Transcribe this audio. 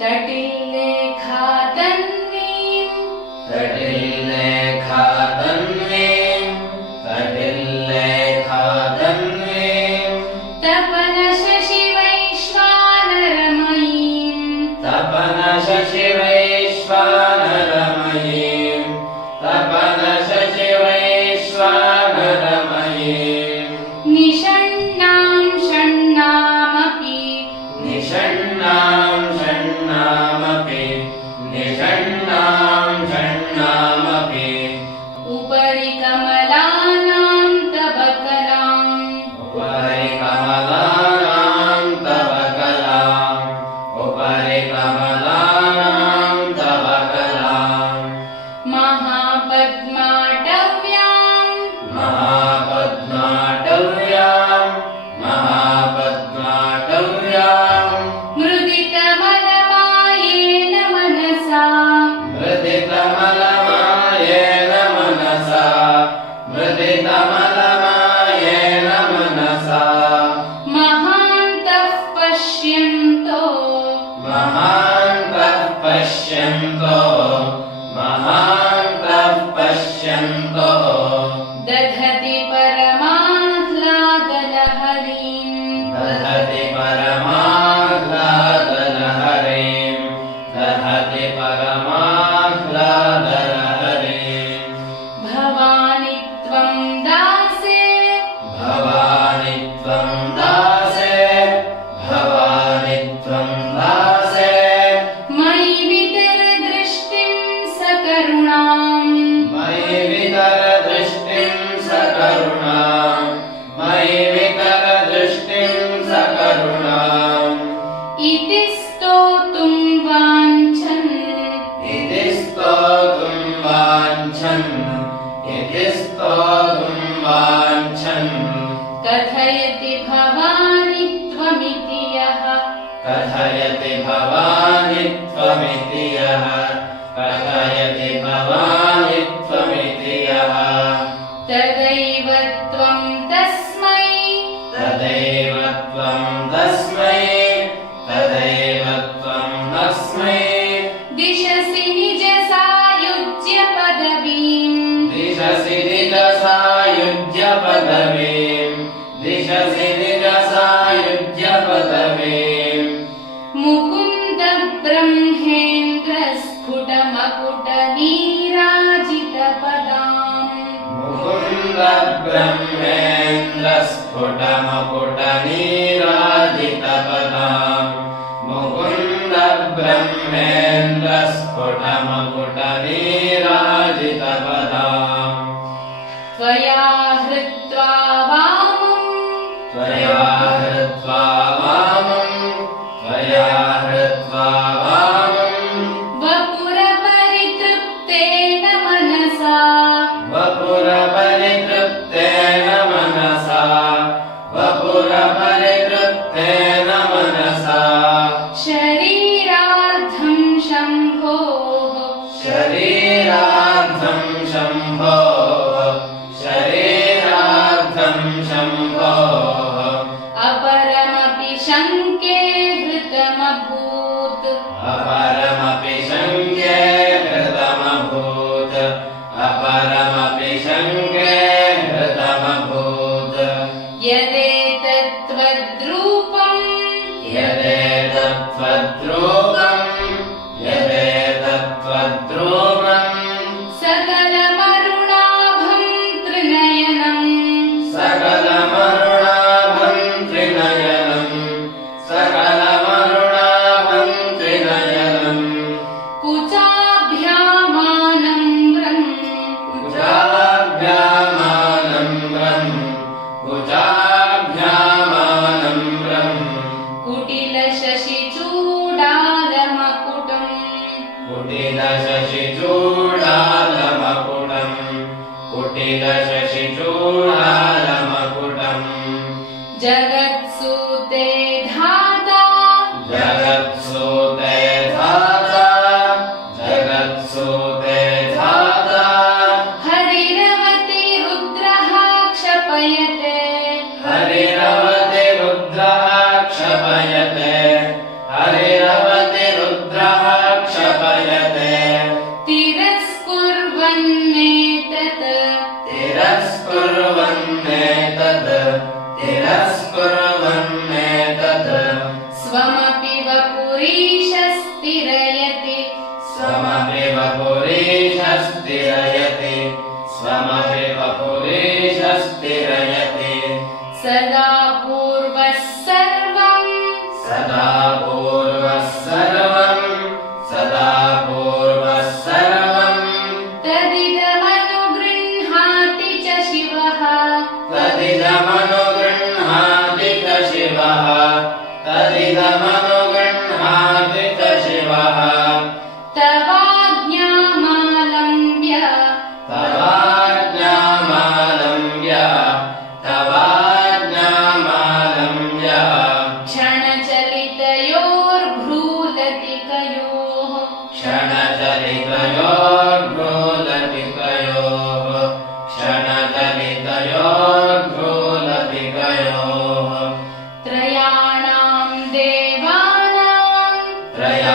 तटिल्लेखा तन्वीं तटिल्लेखा तन्वीं तटिल्लेखा तन्वीं तपनशशिवैश्वानरमयीं तपनशशिवैश्वानरमयीं तपनशशिवैश्वानरमयीं निषण्णां षण्णामपि निषण्णां षण्णामपि निषण्णां षण्णामपि उपरि कमलानां तव कलाम् उपरि कमलानां तव कलाम् उपरि कमलानां तव कलाम् महापद्माटव्यां महापद्माटव्यां महापद्माटव्यां मृदितमलमायेन मनसा मृदितमलमायेन मनसा मृदितमलमायेन मनसा महान्तः पश्यन्तो महान्तः पश्यन्तो महान्तः पश्यन्तो दधति परमाह्लादलहरीं दधति परमाह्लादलहरीं दधति परमाह्लादलहरीं भवानि त्वं दासे भवानि त्वं दासे भवानि त्वं दासे मयि वितर दृष्टिं सकरुणाम् मयि वितर दृष्टिं सकरुणाम् मयि वितर दृष्टिं सकरुणाम् इति स्तोतुं वाञ्छन् इति स्तोतुं वाञ्छन् इति स्तोतुं वाञ्छन् कथयति भवानि त्वमिति यः कथयति भवानि त्वमिति यः कथयति भवानि त्वमिति यः तदैव त्वं तस्मै तदैव त्वं तस्मै तदैव त्वं तस्मै दिशसि निजसायुज्य पदवीम् दिशसि निजसायुज्य पदवीम् दिशसि निजसायुज्य पदवीम् मुकुन्द ब्रह्मेन्द्र स्फुटमकुटनीराजितपदाम् मुकुन्द ब्रह्मेन्द्र स्फुटमकुटनीराजितपदाम् मुकुन्द ब्रह्मेन्द्र स्फुटमकुटनीराजितपदाम् त्वया हृत्वा वामम् त्वया हृत्वा वामम् त्वया हृत्वा वामम् वपुरपरितृप्तेन मनसा वपुरपरितृप्तेन मनसा वपुरपरितृप्तेन मनसा शरीरार्धं शम्भोः शरीरार्धं शम्भोः शरीरार्धं शम्भोः अपरमपि शङ्के हृतमभूत् अपरमपि शङ्के हृतमभूत् अपरमपि शङ्के हृतमभूत् यदेतत्त्वद्रूपम् यदेतत्त्वद्रूपम् यदेतत्त्वद्रूपम् सकलमरुणाभं त्रिनयनम् सकलमरुणाभं त्रिनयनम् सकलमरुणाभं त्रिनयनम् कुचाभ्यामानम्रम् कुचाभ्यामानम्रम् कुचाभ्यामानम्रम् कुटिलशशिचूडालमकुटम् कुटिलशशिचूडालमकुटम् कुटिलशशिचूडालमकुटम् जगत्सूते धाता जगत्सूते धाता जगत्सूते धाता हरिरवति रुद्रः क्षपयते हरिरवति रुद्रः क्षपयते हरिरवति रुद्रः तदिदमनुगृह्णाति च शिवः तवाज्ञामालम्ब्य तवाज्ञामालम्ब्य तवाज्ञामालम्ब्य क्षणचलितयोर्भ्रूलतिकयोः क्षणचलितयोर्भ्रूलतिकयोः क्षणचलितयोर्भ्रूलतिकयोः त्रयाणां देवानां त्रया